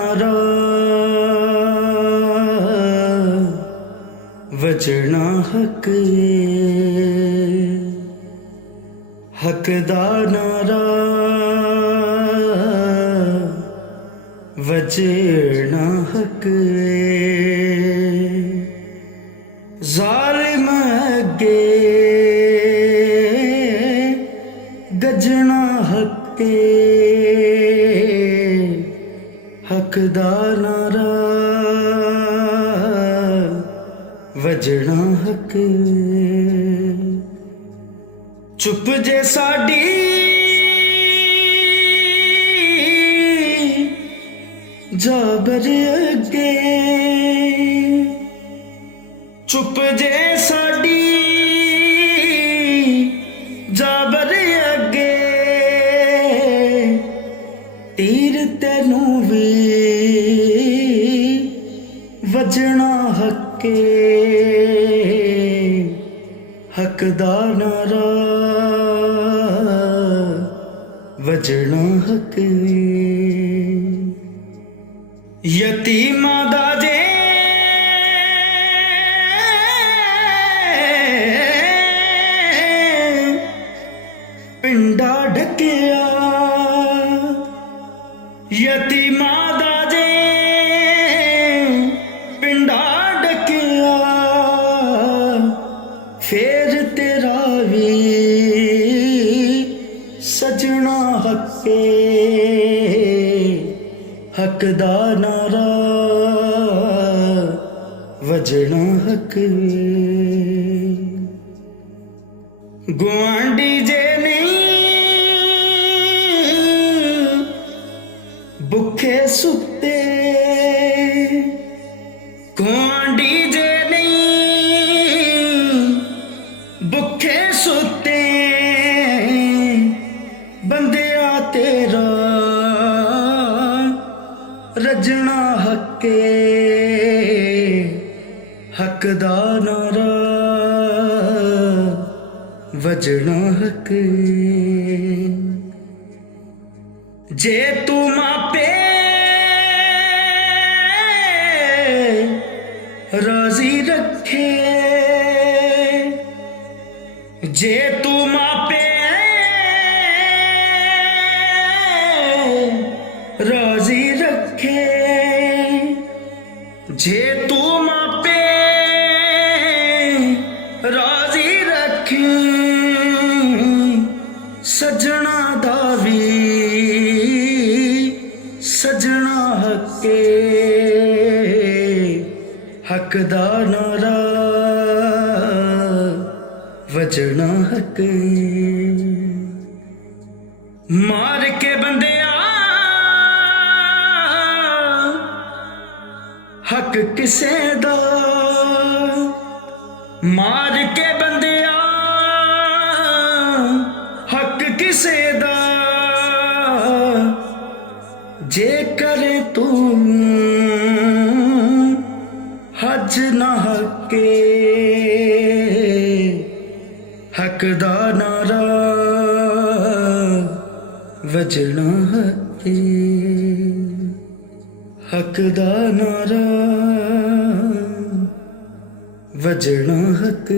नारा वजना हक हक दा नारा वजना हक ज़ालिम अगे गजना हक हक दा नारा वजना हक चुप जे साडी जाबर अगे चुप जे साडी जाबर अगे तीर तेनू भी वजना हके हक दा नारा वजना हक यतीमा दा जे पिंडा ढकिया यतीमा दा जे पिंडा ढकिया फेर तेरा भी सजना हके हक दा नारा वजना हक गुआंढी जे नहीं भुखे सुते गुआंढी जे नहीं भुखे सुते बंदिया तेरा रजना हके हक दा नारा वजना हक जे तू मापे राजी रखे जे तू मापे राजी रखे जे तू मापे राजी रखे सजना दा भी सजना हके हक दा नारा वजना हक मार के बंदिया हक किसे दा मार के बंदिया हक किसे दा जे करे तू हज ना हके हक दा नारा वजना हके हक दा नारा वजना हक।